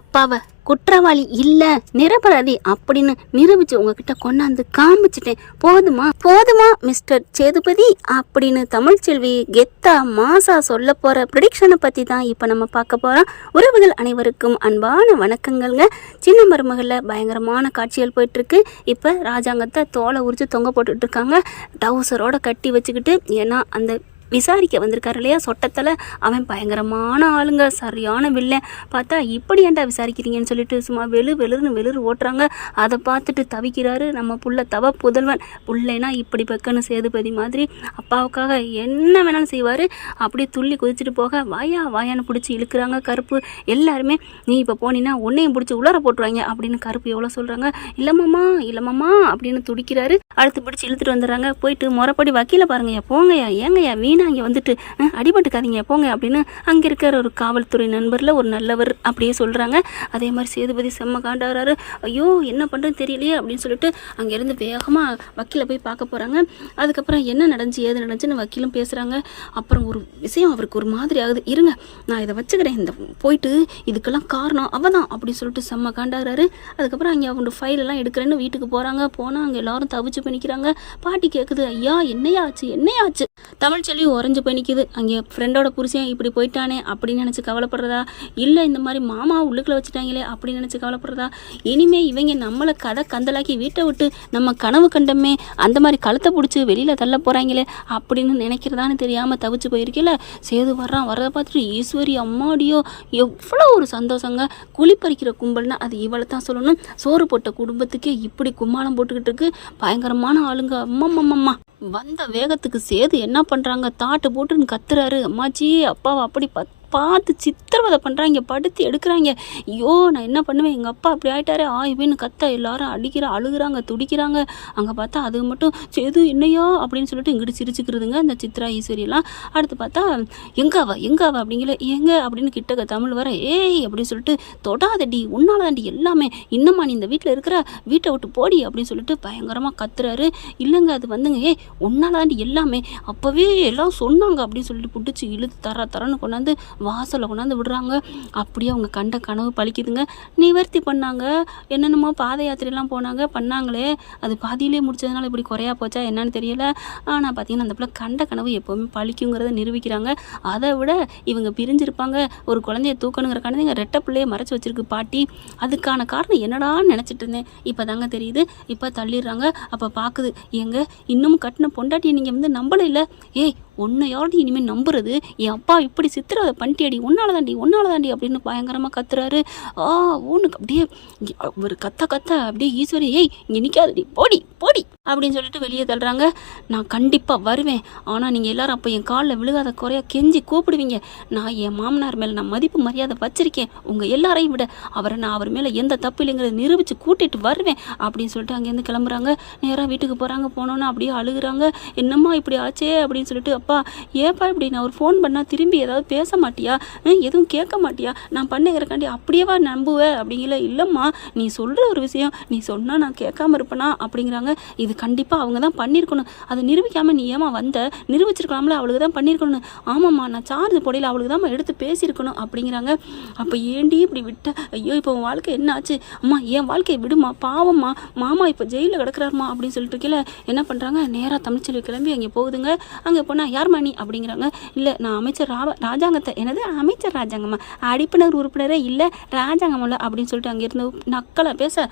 அப்பாவை குற்றவாளி இல்ல நிரபராதி அப்படின்னு நிரூபிச்சு உங்ககிட்ட கொண்டாந்து காமிச்சிட்டேன். போதுமா மிஸ்டர் சேதுபதி அப்படின்னு தமிழ்ச்செல்வி கெத்தா மாசா சொல்ல போற ப்ரெடிக்ஷனை பத்தி தான் இப்ப நம்ம பார்க்க போறோம். உறவுகள் அனைவருக்கும் அன்பான வணக்கங்கள்ங்க. சின்ன மருமகள பயங்கரமான காட்சிகள் போயிட்டு இருக்கு. இப்ப ராஜாங்கத்தை தோலை உரிச்சு தொங்க போட்டுட்டு இருக்காங்க, டவுசரோட கட்டி வச்சுக்கிட்டு. ஏன்னா அந்த விசாரிக்க வந்திருக்காரு இல்லையா சொட்டத்தில், அவன் பயங்கரமான ஆளுங்க, சரியான வில்லன். பார்த்தா இப்படி ஏன்டா விசாரிக்கிறீங்கன்னு சொல்லிட்டு சும்மா வெளுன்னு ஓட்டுறாங்க. அதை பார்த்துட்டு தவிக்கிறாரு நம்ம புள்ள தவ புதல்வன். புள்ளைனா இப்படி பக்கன்னு சேதுபதி மாதிரி அப்பாவுக்காக என்ன வேணாலும் செய்வார். அப்படியே துள்ளி குதிச்சுட்டு போக வாயான்னு பிடிச்சி இழுக்கிறாங்க கருப்பு. எல்லாருமே நீ இப்போ போனீங்கன்னா உன்னையும் பிடிச்சி உலர போட்டுருவாங்க அப்படின்னு கருப்பு எவ்வளோ சொல்கிறாங்க. இல்லம்மாமா அப்படின்னு துடிக்கிறாரு. அடுத்து பிடிச்சி இழுத்துட்டு வந்துடுறாங்க. போயிட்டு முறைப்படி வக்கீல பாருங்கய்யா, போங்கய்யா, ஏங்கய்யா வீணா அங்கே வந்துட்டு அடிபட்டுக்காதீங்க போங்க அப்படின்னு அங்கே இருக்கிற ஒரு காவல்துறை நண்பரில் ஒரு நல்லவர் அப்படியே சொல்கிறாங்க. அதே மாதிரி சேதுபதி செம்ம காண்டாகிறாரு. ஐயோ என்ன பண்ணுறதுன்னு தெரியலையே அப்படின்னு சொல்லிட்டு அங்கேருந்து வேகமாக வக்கீலை போய் பார்க்க போகிறாங்க. அதுக்கப்புறம் என்ன நடந்துச்சு ஏது நடந்துச்சுன்னு வக்கீலும் பேசுகிறாங்க. அப்புறம் ஒரு விஷயம் அவருக்கு ஒரு மாதிரி ஆகுது. இருங்க நான் இதை வச்சுக்கிறேன், இந்த போயிட்டு இதுக்கெல்லாம் காரணம் அவள் தான் அப்படின்னு சொல்லிட்டு செம்ம காண்டாகிறாரு. அதுக்கப்புறம் அங்கே அவங்க ஃபைலெல்லாம் எடுக்கிறேன்னு வீட்டுக்கு போகிறாங்க. போனால் அங்கே எல்லாரும் தவிச்சு பண்ணிக்கிறாங்க. பாட்டி கேட்குது, ஐயா என்னையாச்சு தமிழ்ச்செல்வி உறைஞ்சு போய் நிற்கிது. அங்கே ஃப்ரெண்டோட புருஷன் இப்படி போயிட்டானே அப்படின்னு நினச்சி கவலைப்படுறதா, இல்லை இந்த மாதிரி மாமா உள்ளுக்குள்ள வச்சுட்டாங்களே அப்படின்னு நினச்சி கவலைப்படுறதா, இனிமே இவங்க நம்மளை கதை கந்தலாக்கி வீட்டை விட்டு நம்ம கனவு கண்டமே அந்த மாதிரி கழுத்தை பிடிச்சி வெளியில் தள்ள போகிறாங்களே அப்படின்னு நினைக்கிறதான்னு தெரியாமல் தவிச்சு போயிருக்கல. சேது வரதை பார்த்துட்டு ஈஸ்வரி அம்மாடியோ எவ்வளோ ஒரு சந்தோஷங்க. குளிப்பறிக்கிற கும்பல்னா அது இவளை தான் சொல்லணும். சோறு போட்ட குடும்பத்துக்கே இப்படி கும்மாளம் போட்டுக்கிட்டு இருக்கு. பயங்கரமான ஆளுங்க. அம்மம்மம்மா வந்த வேகத்துக்கு சேது என்ன பண்ணுறாங்க, தாட்டு போட்டுன்னு கத்துறாரு. அம்மாச்சி அப்பாவை அப்படி பார்த்து சித்திரவதை பண்ணுறாங்க, படுத்து எடுக்கிறாங்க. ஐயோ நான் என்ன பண்ணுவேன், எங்கள் அப்பா அப்படி ஆகிட்டாரே ஆய்வுன்னு கத்த எல்லாரும் அழுகுறாங்க, துடிக்கிறாங்க. அங்கே பார்த்தா அது மட்டும் சேது என்னையோ அப்படின்னு சொல்லிட்டு இங்கிட்டு சிரிச்சுக்கிறதுங்க இந்த சித்ரா ஈஸ்வரியெல்லாம். அடுத்து பார்த்தா எங்காவா அப்படிங்கிற எங்க அப்படின்னு கிட்டக்க தமிழ் வர ஏய் அப்படின்னு சொல்லிட்டு தொடாதடி உன்னால தாண்டி எல்லாமே, இன்னமா நீ இந்த வீட்டில் இருக்கிற, வீட்டை விட்டு போடி அப்படின்னு சொல்லிட்டு பயங்கரமாக கத்துறாரு. இல்லைங்க அது வந்துங்க ஏய் உன்னால தாண்டி எல்லாமே, அப்போவே எல்லாம் சொன்னாங்க அப்படின்னு சொல்லிட்டு பிடிச்சி இழுத்து தரன்னு கொண்டாந்து வாசலை கொண்டாந்து விடுறாங்க. அப்படியே அவங்க கண்ட கனவு பழிக்குதுங்க. நிவர்த்தி பண்ணாங்க, என்னென்னமோ பாத யாத்திரையெல்லாம் பண்ணாங்களே, அது பாதியிலே முடிச்சதுனால இப்படி குறையா போச்சா என்னன்னு தெரியல. ஆனால் பார்த்தீங்கன்னா அந்த பிள்ளை கண்ட கனவு எப்போவுமே பழிக்குங்கிறத நிரூபிக்கிறாங்க. அதை விட இவங்க பிரிஞ்சிருப்பாங்க, ஒரு குழந்தைய தூக்கணுங்கிற கணதைங்க ரெட்டை பிள்ளையை மறைச்சி வச்சிருக்கு பாட்டி. அதுக்கான காரணம் என்னடான்னு நினச்சிட்டு இருந்தேன், இப்போ தாங்க தெரியுது. இப்போ தள்ளிடுறாங்க. அப்போ பார்க்குது, எங்க இன்னமும் கட்டின பொண்டாட்டியை நீங்கள் வந்து நம்பலை இல்லை, ஏய் உன்னை யாரும் இனிமேல் நம்புறது, என் அப்பா இப்படி சித்திரவதை பண்ணிட்டேடி உன்னால தாண்டி அப்படின்னு பயங்கரமாக கத்துறாரு. ஊனுக்கு அப்படியே ஒரு கத்த அப்படியே ஈஸ்வரி ஏய் இங்கே நிற்காதடி போடி அப்படின்னு சொல்லிட்டு வெளியே தள்ளுறாங்க. நான் கண்டிப்பாக வருவேன், ஆனால் நீங்கள் எல்லாரும் அப்போ என் காலில் விழுகாத குறையா கெஞ்சி கூப்பிடுவீங்க. நான் என் மாமனார் மேலே நான் மதிப்பு மரியாதை வச்சிருக்கேன், உங்கள் எல்லாரையும் விட நான் அவர் மேலே எந்த தப்பு இல்லைங்கிறத நிரூபித்து கூட்டிகிட்டு வருவேன் அப்படின்னு சொல்லிட்டு அங்கேருந்து கிளம்புறாங்க. நேராக வீட்டுக்கு போகிறாங்க. போனோன்னா அப்படியே அழுகுறாங்க. என்னம்மா இப்படி ஆச்சே அப்படின்னு சொல்லிட்டு, அப்பா ஏப்பா இப்படி நான் ஒரு ஃபோன் பண்ணால் திரும்பி ஏதாவது பேச மாட்டியா, எதுவும் கேட்க மாட்டியா, நான் பண்ணுகிறக்காண்டி அப்படியேவா நம்புவேன் அப்படிங்கல. இல்லைம்மா நீ சொல்கிற ஒரு விஷயம் நீ சொன்னால் நான் கேட்காம இருப்பேனா அப்படிங்கிறாங்க. இது கண்டிப்பாக அவங்க தான் பண்ணியிருக்கணும், அதை நிரூபிக்காமல் நீ ஏமா வந்த, நிரூபிச்சிருக்கலாம்ல, அவளுக்கு தான் பண்ணியிருக்கணும். ஆமாம்மா நான் சார்ஜ் போடையில் அவளுக்கு தான் எடுத்து பேசியிருக்கணும் அப்படிங்கிறாங்க. அப்போ ஏண்டி இப்படி விட்ட, ஐயோ இப்போ உன் வாழ்க்கை என்ன ஆச்சு, அம்மா என் வாழ்க்கையை விடுமா, பாவம்மா, மாமா இப்போ ஜெயிலில் கிடக்குறாருமா அப்படின்னு சொல்லிட்டு இருக்கல. என்ன பண்ணுறாங்க, நேராக தமிழ்ச்செல்வி கிளம்பி அங்கே போகுதுங்க. அங்கே போனால் யார் மணி அப்படிங்கிறாங்க. இல்லை நான் அமைச்சர் ராஜாங்கத்தை, என்னது அமைச்சர் ராஜாங்கம்மா, அடிப்பினர் உறுப்பினரே இல்லை ராஜாங்கம்ல அப்படின்னு சொல்லிட்டு அங்கேருந்து நக்கலை பேச,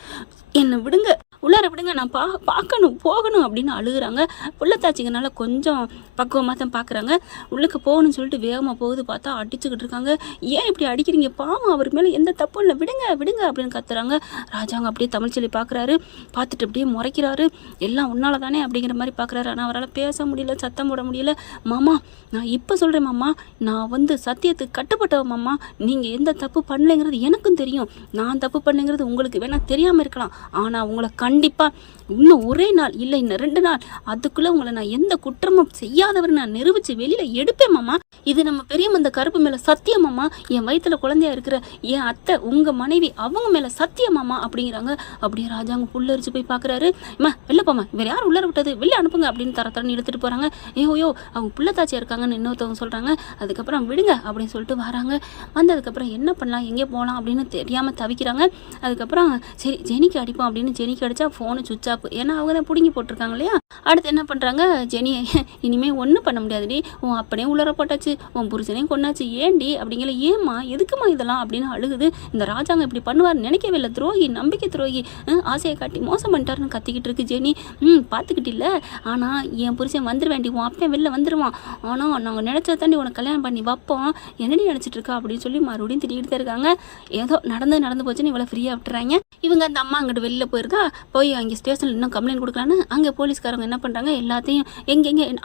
என்னை விடுங்க உள்ளார விடுங்க, நான் பார்க்கணும் போகணும் அப்படின்னு அழுகுறாங்க. புள்ளத்தாச்சிங்கனால கொஞ்சம் பக்குவமாக தான் பார்க்குறாங்க. உள்ளுக்கு போகணும்னு சொல்லிட்டு வேகமாக போகுது. பார்த்தா அடிச்சுக்கிட்டு இருக்காங்க. ஏன் இப்படி அடிக்கிறீங்க, பாவம் அவர் மேலே எந்த தப்பும் இல்லை, விடுங்க அப்படின்னு கத்துறாங்க. ராஜாங்க அப்படியே தமிழ்ச்செல்வி பார்க்குறாரு. பார்த்துட்டு அப்படியே முறைக்கிறாரு. எல்லாம் உன்னால தானே அப்படிங்கிற மாதிரி பார்க்குறாரு. ஆனால் அவரால் பேச முடியல, சத்தம் போட முடியல. மாமா நான் இப்போ சொல்கிறேன் மாமா, நான் வந்து சத்தியத்துக்கு கட்டுப்பட்டவ மாமா, நீங்கள் எந்த தப்பு பண்ணலைங்கிறது எனக்கும் தெரியும், நான் தப்பு பண்ணலைங்கிறது உங்களுக்கு வேணால் தெரியாமல் இருக்கலாம், ஆனால் உங்களை கண்டிப்பாக இன்னும் ஒரே நாள் இல்லை இன்னும் 2 நாள் அதுக்குள்ளே உங்களை நான் எந்த குற்றமும் செய்யாதவர் நான் நிரூபித்து வெளியில் எடுப்பேன் மாமா இது நம்ம பெரியம்மா அந்த கருப்பு மேலே சத்தியமாமா, என் வயிற்றுல குழந்தையா இருக்கிற என் அத்தை உங்கள் மனைவி அவங்க மேலே சத்தியமாமா அப்படிங்கிறாங்க. அப்படியே ராஜாங்க புல்லரிச்சு போய் பார்க்குறாரு. அம்மா வெளில போமா, இவர் யார் உள்ளர விட்டது, வெளில அனுப்புங்க அப்படின்னு தரத்தரன்னு எடுத்துகிட்டு போகிறாங்க. ஐயோ அவங்க புள்ளத்தாச்சியாக இருக்காங்கன்னு இன்னொருத்தவங்க சொல்கிறாங்க. அதுக்கப்புறம் விடுங்க அப்படின்னு சொல்லிட்டு வராங்க. வந்ததுக்கப்புறம் என்ன பண்ணலாம் எங்கே போகலாம் அப்படின்னு தெரியாமல் தவிக்கிறாங்க. அதுக்கப்புறம் சரி ஜெனிக்கு அடிப்போம் அப்படின்னு ஜெனிக்கு அடித்தா ஃபோனு சுவிட்ச் ஆஃப். ஏன்னா அவங்க தான் பிடுங்கி போட்டிருக்காங்க இல்லையா. அடுத்து என்ன பண்ணுறாங்க, ஜெனி இனிமேல் ஒன்றும் பண்ண முடியாதுடி, உன் அப்பனே உள்ளர போட்டாச்சு, உன் புருஷனையும் கொண்டாச்சு, ஏண்டி அப்படிங்கிற, ஏம்மா எதுக்குமா இதெல்லாம் அப்படின்னு அழுகுது. இந்த ராஜாங்க இப்படி பண்ணுவார்னு நினைக்கவே இல்லை, துரோகி, நம்பிக்கை துரோகி, ஆசையை காட்டி மோசம் பண்ணிட்டாருன்னு கத்திக்கிட்டு இருக்கு ஜெனி. பார்த்துக்கிட்டு இல்லை, ஆனால் என் புருஷன் வந்துடுவேண்டி, உன் அப்பன் வெளில வந்துடுவான், ஆனால் நாங்கள் நினச்சா தாண்டி உனக்கு கல்யாணம் பண்ணி வைப்போம், என்னடி நினச்சிட்டு இருக்கா அப்படின்னு சொல்லி மறுபடியும் திட்டிகிட்டு தான் இருக்காங்க. ஏதோ நடந்து போச்சுன்னு இவ்வளோ ஃப்ரீயாக விட்டுறாங்க. இவங்க அந்த அம்மா அங்கிட்டு வெளில போயிருக்கா, போய் அங்கே ஸ்டேஷனில் இன்னும் கம்ப்ளைண்ட் கொடுக்கலான்னு அங்கே போலீஸ்காரங்க என்ன பண்ணுறாங்க, எல்லாத்தையும்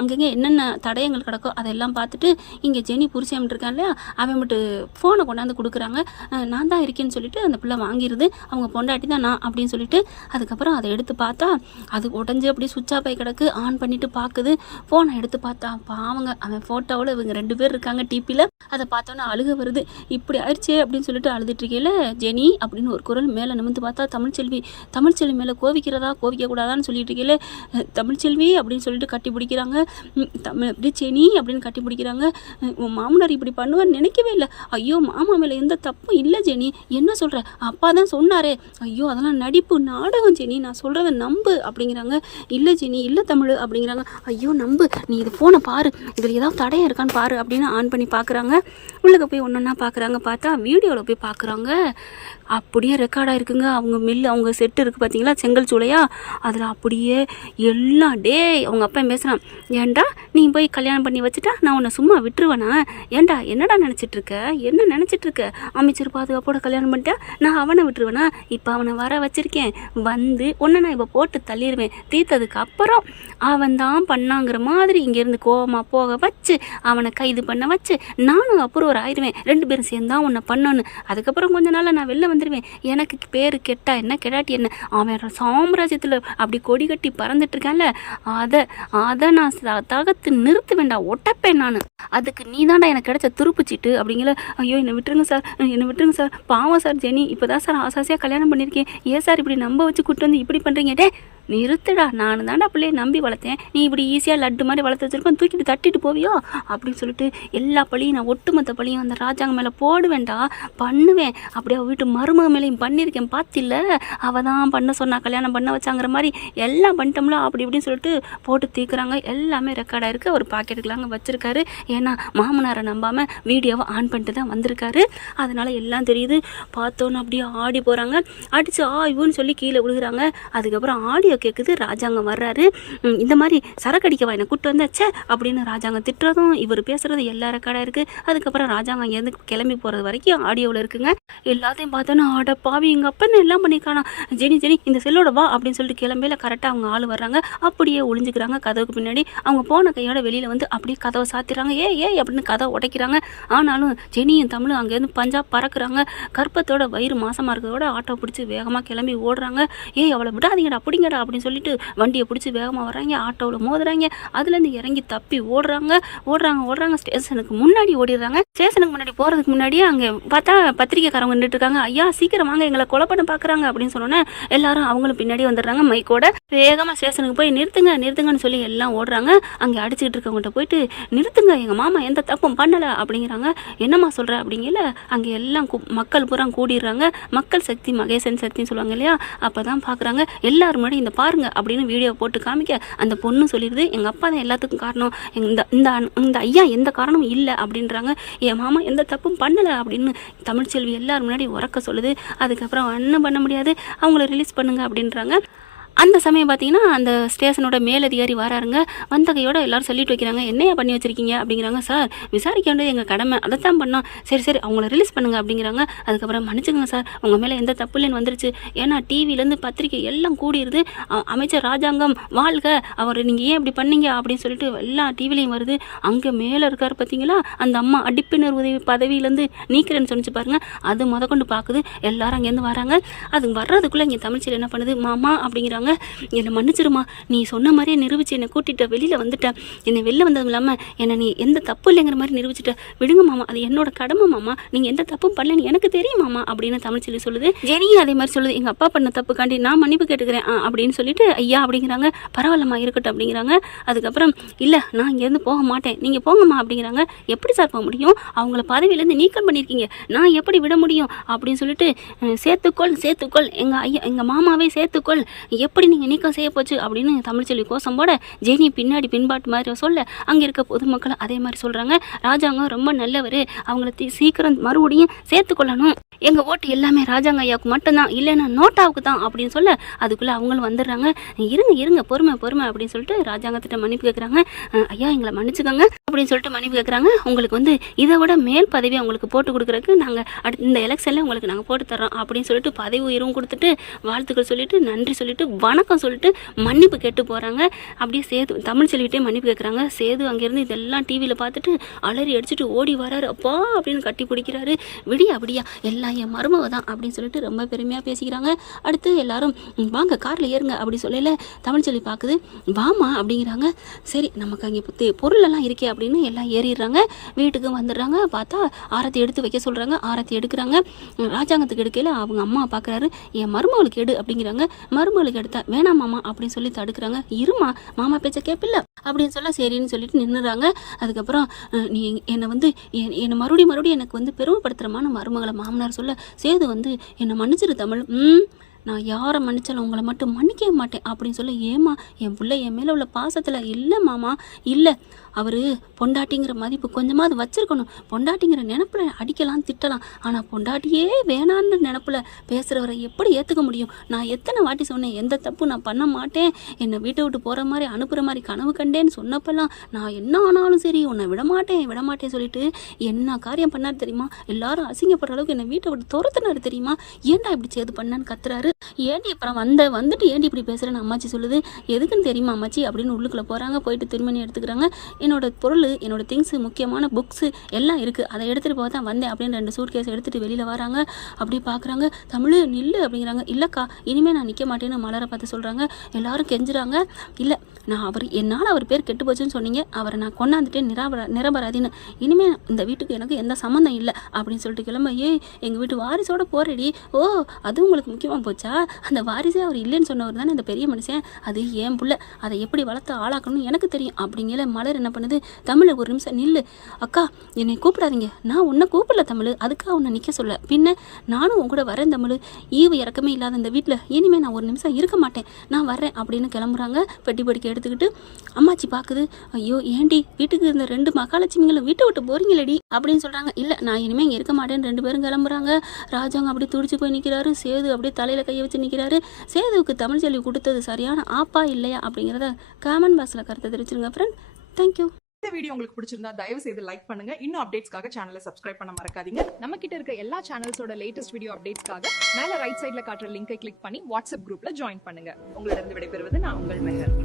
அங்கங்கே என்னென்ன தடயங்கள் கிடக்கோ அதெல்லாம் பார்த்துட்டு இங்கே ஜெனி புருஷன் இருக்கான் இல்லையா, அவன் மட்டும் ஃபோனை கொண்டாந்து கொடுக்குறாங்க. நான் தான் இருக்கேன்னு சொல்லிட்டு அந்த பிள்ளை வாங்கிடுது, அவங்க பொண்டாட்டி தான் நான் அப்படின்னு சொல்லிட்டு. அதுக்கப்புறம் அதை எடுத்து பார்த்தா அது உடஞ்சி அப்படியே சுவிட்ச் ஆஃப் ஆகி கிடக்கு. ஆன் பண்ணிட்டு பார்க்குது, ஃபோனை எடுத்து பார்த்தா பாவங்க அவன் ஃபோட்டோவில் இவங்க 2 பேர் இருக்காங்க டிபியில். அதை பார்த்தோன்னே அழுக வருது. இப்படி ஆயிடுச்சே அப்படின்னு சொல்லிட்டு அழுதுட்டு இருக்கையில ஜெனி அப்படின்னு ஒரு குரல் மேலே நிமிந்து பார்த்தா தமிழ்ச்செல்வி மேலே கோவிக்கக்கூடாதான்னு சொல்லிட்டு இருக்கையில தமிழ்ச்செல்வி அப்படின்னு சொல்லிட்டு கட்டி பிடிக்கிறாங்க. அப்படி ஜெனி அப்படின்னு கட்டி பிடிக்கிறாங்க. உன் மாமனார் இப்படி பண்ணுவார் நினைக்கவே இல்லை. ஐயோ மாமா மேலே எந்த தப்பும் இல்லை ஜெனி, என்ன சொல்கிற, அப்பா தான் சொன்னாரே, ஐயோ அதெல்லாம் நடிப்பு நாடகம் ஜெனி, நான் சொல்கிறத நம்பு அப்படிங்கிறாங்க. இல்லை ஜெனி இல்லை தமிழ் அப்படிங்கிறாங்க. ஐயோ நம்பு, நீ இது ஃபோனை பாரு, இதில் ஏதாவது தடையம் இருக்கான்னு பாரு அப்படின்னு ஆன் பண்ணி பார்க்குறாங்க. உள்ளே போய் ஒன்றா பார்க்குறாங்க. பார்த்தா வீடியோவில் போய் பார்க்குறாங்க, அப்படியே ரெக்கார்டாக இருக்குங்க. அவங்க செட்டு இருக்குது பார்த்தீங்களா, செங்கல் சூளையா, அதில் அப்படியே எல்லாம் அவங்க அப்பா பேசுகிறான். ஏன்டா நீ போய் கல்யாணம் பண்ணி வச்சுட்டா நான் உன்னை சும்மா விட்டுருவேனா, ஏன்டா என்னடா நினச்சிட்ருக்க, என்ன நினச்சிட்ருக்க, அமைச்சர் பாதுகாப்போட கல்யாணம் பண்ணிட்டா நான் அவனை விட்டுருவேனா, இப்போ அவனை வர வச்சுருக்கேன், வந்து உன்னை நான் இப்போ போட்டு தள்ளிடுவேன், தீர்த்ததுக்கு அப்புறம் அவன் தான் பண்ணாங்கிற மாதிரி இங்கேருந்து கோவமாக போக வச்சு அவனை கைது பண்ண வச்சு நானும் அப்புறம் ஆயிடுவேன், 2 பேரும் சேர்ந்தா உன்னை பண்ணணும், அதுக்கப்புறம் கொஞ்ச நாளில் நான் வெளில வந்துடுவேன், எனக்கு பேர் கெட்டா என்ன கெடாட்டி என்ன, அவன் சாம்ராஜ்யத்தில் அப்படி கொடி கட்டி பறந்துட்டு இருக்கான்ல, அதை நான் தகத்து நிறுத்த வேண்டாம், ஒட்டப்பேன் நான், அதுக்கு நீ தாண்டா எனக்கு கிடைச்ச துருப்புச்சிட்டு அப்படிங்கிற. ஐயோ என்னை விட்டுருங்க சார், பாவம் சார், ஜெனி இப்போ தான் சார் ஆசாசியாக கல்யாணம் பண்ணியிருக்கேன், ஏன் சார் இப்படி நம்ப வச்சு கூட்டு வந்து இப்படி பண்ணுறீங்க, டே நிறுத்துடா, நான் தாண்டா பிள்ளையை நம்பி வளர்த்தேன், நீ இப்படி ஈஸியாக லட்டு மாதிரி வளர்த்து வச்சிருக்கோம், தூக்கிட்டு தட்டிட்டு போவியோ அப்படின்னு சொல்லிட்டு எல்லா பழியும் நான் ஒட்டுமொத்த பழியும் அந்த ராஜாங்க மேலே போட வேண்டாம், பண்ணுவேன், அப்படியே அவள் வீட்டு மருமக மேலேயும் பண்ணியிருக்கேன், பார்த்தில்ல அவள் தான் பண்ண சொன்னா, கல்யாணம் பண்ண வச்சாங்கிற மாதிரி எல்லாம் பண்ணிட்டோம்ல அப்படி இப்படின்னு சொல்லிட்டு போட்டு தீக்குறாங்க. எல்லாமே ரெக்கார்டாக இருக்குது. அவர் பாக்கெட்டுக்கலாங்க வச்சுருக்காரு. ஏன்னா மாமனாரை நம்பாமல் வீடியோவை ஆன் பண்ணிட்டு தான் வந்திருக்காரு, அதனால் எல்லாம் தெரியுது. பார்த்தோன்னு அப்படியே ஆடி போகிறாங்க, அடித்து இவன்னு சொல்லி கீழே விழுகிறாங்க. அதுக்கப்புறம் ஆடியோ கேட்குது, ராஜாங்கம் வர்றாரு. இந்த மாதிரி சரக்கடிக்கவா என்னை கூப்பிட்டு வந்தாச்சே அப்படின்னு ராஜாங்கம் திட்டுறதும் இவர் பேசுகிறது எல்லா ரெக்கார்டாக இருக்குது. அதுக்கப்புறம் ராஜாங்கம் இங்கேருந்து கிளம்பி போகிறது வரைக்கும் ஆடியோவில் இருக்குங்க. எல்லாத்தையும் பார்த்தோன்னா ஆட பாவி எங்கள் அப்பன்னு எல்லாம் பண்ணிக்கானா, ஜெனி இந்த செல்லோட வா அப்படின்னு சொல்லிட்டு கிளம்பையில் கரெக்டாக அவங்க ஆள் வர்றாங்க. அப்படியே ஒளிஞ்சுக்கிறாங்க கதவுக்கு பின்னாடி. அவங்க போன கையோட வெளியில் வந்து அப்படியே கதவை சாத்திடுறாங்க. ஏய் அப்படின்னு கதவை உடைக்கிறாங்க. ஆனாலும் ஜெனியும் தமிழும் அங்கேருந்து பஞ்சாப் பறக்குறாங்க. கற்பத்தோட வயிறு மாசமாக இருக்கிறதோட ஆட்டோ பிடிச்சி வேகமாக கிளம்பி ஓடுறாங்க. அவளை விடாதீங்கடா அப்படிங்கடா அப்படின்னு சொல்லிட்டு வண்டியை பிடிச்சி வேகமாக வர்றாங்க. ஆட்டோவில் மோதுறாங்க. அதுலேருந்து இறங்கி தப்பி ஓடுறாங்க. ஸ்டேஷனுக்கு முன்னாடி ஓடிடுறாங்க. ஸ்டேஷனுக்கு முன்னாடி போகிறதுக்கு முன்னாடியே அங்கே பார்த்தா பத்திரிக்கைக்காரங்க நின்றுட்டு இருக்காங்க. ஐயா சீக்கிரம் வாங்க, எங்களை கொலை பண்ண பார்க்குறாங்க அப்படின்னு சொன்னோன்னே எல்லாரும் அவங்களும் பின்னாடி வந்துடுறாங்க. மைக்கோட வேகமாக ஸ்டேஷனுக்கு போய் நிறுத்துங்கன்னு சொல்லி எல்லாம் ஓடுறாங்க. அங்கே அடிச்சுக்கிட்டு இருக்கவங்கள்ட்ட போயிட்டு நிறுத்துங்க, எங்கள் மாமா எந்த தப்பும் பண்ணலை அப்படிங்கிறாங்க. என்னம்மா சொல்கிற அப்படிங்கல அங்கே எல்லாம் மக்கள் பூரா கூடிடுறாங்க. மக்கள் சக்தி மகேசன் சக்தின்னு சொல்லுவாங்க இல்லையா, அப்போ தான் பார்க்குறாங்க. எல்லாரும் முன்னாடி இந்த பாருங்க அப்படின்னு வீடியோ போட்டு காமிக்க அந்த பொண்ணு சொல்லிடுது, எங்கள் அப்பா தான் எல்லாத்துக்கும் காரணம், இந்த ஐயா எந்த காரணமும் இல்லை அப்படின்றாங்க. என் மாமா எந்த தப்பும் பண்ணலை அப்படின்னு தமிழ்ச்செல்வி எல்லாரும் முன்னாடி உறக்க சொல்லுது. அதுக்கப்புறம் ஒன்றும் பண்ண முடியாது, அவங்கள ரிலீஸ் பண்ணுங்க அப்படின்றாங்க. அந்த சமயம் பார்த்தீங்கன்னா அந்த ஸ்டேஷனோட மேலதிகாரி வராருங்க. வந்த கையோட எல்லாரும் சொல்லிட்டு வைக்கிறாங்க, என்னையா பண்ணி வச்சிருக்கீங்க அப்படிங்கிறாங்க. சார் விசாரிக்க வேண்டியது எங்கள் கடமை, அதைத்தான் பண்ணோம். சரி அவங்கள ரிலீஸ் பண்ணுங்க அப்படிங்கிறாங்க. அதுக்கப்புறம் மன்னிச்சுங்க சார், உங்கள் மேலே எந்த தப்பு இல்லைன்னு வந்துருச்சு. ஏன்னா டிவிலேருந்து பத்திரிக்கை எல்லாம் கூடிடுது, அமைச்சர் ராஜாங்கம் வாழ்க, அவர் நீங்கள் ஏன் இப்படி பண்ணீங்க அப்படின்னு சொல்லிட்டு எல்லா டிவிலையும் வருது. அங்கே மேலே இருக்கார் பார்த்தீங்களா அந்த அம்மா, அடிப்பினர் உதவி பதவியிலேருந்து நீக்கிறேன்னு சொன்னிச்சு பாருங்க, அது கொண்டு பார்க்குது. எல்லாரும் அங்கேருந்து வராங்க. அது வர்றதுக்குள்ளே இங்கே தமிழ்ச்சியில் என்ன பண்ணுது, மாமா அப்படிங்கிறாங்க. சொல்கிறாங்க, என்னை மன்னிச்சிருமா, நீ சொன்ன மாதிரியே நிரூபிச்சு என்னை கூட்டிகிட்ட வெளியில் வந்துட்டேன், என்னை வெளில வந்ததும் இல்லாமல் என்னை நீ எந்த தப்பு இல்லைங்கிற மாதிரி நிரூபிச்சுட்ட, விடுங்க மாமா, அது என்னோட கடமை மாமா, நீங்கள் எந்த தப்பும் பண்ணலன்னு எனக்கு தெரியும் மாமா அப்படின்னு தமிழ்ச்செல்வி சொல்லுது. ஜெனியும் அதே மாதிரி சொல்லுது, எங்கள் அப்பா பண்ண தப்புக்காண்டி நான் மன்னிப்பு கேட்டுக்கிறேன் அப்படின்னு சொல்லிட்டு ஐயா அப்படிங்கிறாங்க. பரவாயில்லம்மா இருக்கட்டும் அப்படிங்கிறாங்க. அதுக்கப்புறம் இல்லை நான் இங்கேருந்து போக மாட்டேன், நீங்கள் போங்கம்மா அப்படிங்கிறாங்க. எப்படி சார் போக முடியும், அவங்கள பதவியிலேருந்து நீக்கம் பண்ணியிருக்கீங்க, நான் எப்படி விட முடியும் அப்படின்னு சொல்லிட்டு சேர்த்துக்கொள் எங்கள் ஐயா எங்கள் மாமாவே சேர்த்துக்கொள், எப்படி நீங்கள் நீக்கம் செய்ய போச்சு அப்படின்னு தமிழ்ச்செல்வி கோசம் போட ஜெனி பின்னாடி பின்பாட்டு மாதிரி சொல்ல அங்கே இருக்க பொதுமக்கள் அதே மாதிரி சொல்கிறாங்க, ராஜாங்கம் ரொம்ப நல்லவர், அவங்கள சீக்கிரம் மறுபடியும் சேர்த்துக்கொள்ளணும், எங்கள் ஓட்டு எல்லாமே ராஜாங்க ஐயாவுக்கு மட்டும்தான், இல்லைன்னா நோட்டாவுக்கு தான் அப்படின்னு சொல்ல அதுக்குள்ளே அவங்களும் வந்துடுறாங்க. இருங்க பொறுமை அப்படின்னு சொல்லிட்டு ராஜாங்கத்திட்ட மன்னிப்பு கேட்குறாங்க. ஐயா எங்களை மன்னிச்சுக்கோங்க அப்படின்னு சொல்லிட்டு மன்னிப்பு கேட்குறாங்க. உங்களுக்கு இதை விட மேல் பதவி அவங்களுக்கு போட்டு கொடுக்குறதுக்கு நாங்கள் இந்த எலெக்ஷனில் உங்களுக்கு நாங்கள் போட்டு தர்றோம் அப்படின்னு சொல்லிட்டு பதவி உயர்வும் கொடுத்துட்டு வாழ்த்துக்கள் சொல்லிட்டு நன்றி சொல்லிட்டு வணக்கம் சொல்லிட்டு மன்னிப்பு கேட்டு போகிறாங்க. அப்படியே சேது தமிழ்ச்செல்விட்டே மன்னிப்பு கேட்குறாங்க. சேது அங்கேருந்து இதெல்லாம் டிவியில் பார்த்துட்டு அலறி அடிச்சுட்டு ஓடி வராரு. அப்பா அப்படின்னு கட்டி பிடிக்கிறாரு. விடியா எல்லாம் என் மருமக தான் அப்படின்னு சொல்லிட்டு ரொம்ப பெருமையாக பேசிக்கிறாங்க. அடுத்து எல்லாரும் வாங்க காரில் ஏறுங்க அப்படி சொல்லல தமிழ்ச்செல்வி பார்க்குது. வாமா அப்படிங்கிறாங்க. சரி நமக்கு அங்கே பொருளெல்லாம் இருக்கே அப்படின்னு எல்லாம் ஏறிடுறாங்க. வீட்டுக்கு வந்துடுறாங்க. பார்த்தா ஆரத்தி எடுத்து வைக்க சொல்கிறாங்க. ஆரத்தி எடுக்கிறாங்க. ராஜாங்கத்துக்கு எடுக்கல அவங்க அம்மா பார்க்குறாரு. என் மருமகளுக்கு எடு அப்படிங்கிறாங்க. மருமகளுக்கு எடுத்தா வேணாம் மாமா அப்படின்னு சொல்லி தடுக்கிறாங்க. இருமா மாமா பேச்ச கேட்பில்ல அப்படின்னு சொல்ல சரின்னு சொல்லிட்டு நின்றுறாங்க. அதுக்கப்புறம் நீ என்னை மறுபடியும் எனக்கு பெருமைப்படுத்துகிறமான மருமகளை மாமனார் சொல்ல சேது என்னை மன்னிச்சிரு தமிழ், நான் யாரை மன்னிச்சாலும் உங்களை மட்டும் மன்னிக்கவே மாட்டேன் அப்படின்னு சொல்ல, ஏமா என் பிள்ளை என் மேலே உள்ள பாசத்தில் இல்லை மாமா, இல்லை அவர் பொண்டாட்டிங்கிற மதிப்பு கொஞ்சமாவது வச்சுருக்கணும், பொண்டாட்டிங்கிற நினப்பில் அடிக்கலாம் திட்டலாம், ஆனால் பொண்டாட்டியே வேணான்னு நினப்பில் பேசுகிறவரை எப்படி ஏற்றுக்க முடியும், நான் எத்தனை வாட்டி சொன்னேன் எந்த தப்பு நான் பண்ண மாட்டேன், என்னை வீட்டை விட்டு போகிற மாதிரி அனுப்புகிற மாதிரி கனவு கண்டேன்னு சொன்னப்பெல்லாம் நான் என்ன ஆனாலும் சரி உன்னை விடமாட்டேன் சொல்லிட்டு என்ன காரியம் பண்ணார் தெரியுமா, எல்லாரும் அசிங்கப்படுற அளவுக்கு என்னை வீட்டை விட்டு துரத்துனாரு தெரியுமா, ஏன்டா இப்படி செய்து பண்ணான்னு கத்துறாரு. ஏண்டி அப்புறம் வந்துட்டு ஏண்டி இப்படி பேசுகிறேன்னு அம்மாச்சி சொல்லுது. எதுக்குன்னு தெரியுமா அம்மாச்சி அப்படின்னு உள்ளுக்குள்ளே போகிறாங்க. போயிட்டு திருமணி எடுத்துக்கிறாங்க. என்னோட பொருள் என்னோட திங்ஸு முக்கியமான புக்ஸு எல்லாம் இருக்குது, அதை எடுத்துகிட்டு போக தான் வந்தேன் அப்படின்னு 2 சூட் கேஸ் எடுத்துகிட்டு வெளியில் வராங்க. அப்படி பார்க்குறாங்க. தமிழ் நில்லு அப்படிங்கிறாங்க. இல்லைக்கா இனிமேல் நான் நிற்க மாட்டேன்னு மலரை பார்த்து சொல்கிறாங்க. எல்லாரும் கெஞ்சுறாங்க. இல்லை நான் என்னால் அவர் பேர் கெட்டு போச்சுன்னு சொன்னீங்க, அவரை நான் கொண்டாந்துட்டேன் நிரபராதின்னு, இனிமேல் இந்த வீட்டுக்கு எனக்கு எந்த சம்மந்தம் இல்லை அப்படின்னு சொல்லிட்டு கிளம்ப. எங்கள் வீட்டு வாரிசோட போறடி, ஓ அது உங்களுக்கு முக்கியமாக போச்சா, அந்த வாரிசே அவர் இல்லைன்னு சொன்னவர் தானே இந்த பெரிய மனுஷன், அது ஏன் புள்ள, அதை எப்படி வளர்த்து ஆளாக்கணும்னு எனக்கு தெரியும் அப்படிங்கிற மலர் என்ன பண்ணுது, தமிழ் ஒரு நிமிஷம் நில்லு, அக்கா என்னை கூப்பிடாதீங்க, நான் உன்னை கூப்பிடல தமிழ், அதுக்காக உன்னை நிற்க சொல்ல, பின்ன நானும் உன் கூட வரேன் தமிழ், ஈவு இறக்கமே இல்லாத இந்த வீட்டில் இனிமேல் நான் ஒரு நிமிஷம் இருக்க மாட்டேன், நான் வரேன் அப்படின்னு கிளம்புறாங்க. பெட்டி படிக்க எடுத்துக்கிட்டு அம்மாச்சி பார்க்குது. ஐயோ ஏண்டி வீட்டுக்கு இந்த 2 மகாலட்சுமிகளும் வீட்டை விட்டு போறீங்களடி அப்படின்னு சொல்கிறாங்க. இல்லை நான் இனிமேல் இங்கே இருக்க மாட்டேன்னு 2 பேரும் கிளம்புறாங்க. ராஜாங்க அப்படி துடிச்சு போய் நிற்கிறாரு. சேது அப்படியே தலையில் கையை வச்சு நிற்கிறாரு. சேதுவுக்கு தமிழ்ச்செல்வி கொடுத்தது சரியான ஆப்பா இல்லையா அப்படிங்கிறத காமெண்ட் பாக்ஸில் கருத்தை தெரிவிச்சிருங்க ஃப்ரெண்ட். தேங்க்யூ. இந்த வீடியோ உங்களுக்கு பிடிச்சிருந்தா தயவு செய்து லைக் பண்ணுங்க. இன்னும் அப்டேட்ஸ்க்காக சேனலை சப்ஸ்கிரைப் பண்ண மறக்காதீங்க. நம்ம கிட்ட இருக்க எல்லா சேனல்ஸோட லேட்டஸ்ட் வீடியோ அப்டேட்ஸ்க்காக மேல ரைட் சைடுல காட்டுற லிங்கை கிளிக் பண்ணி வாட்ஸ்அப் குரூப்ல ஜாயின் பண்ணுங்க. உங்களிடம் விடைபெறுவது நான் உங்கள் மெஹர்.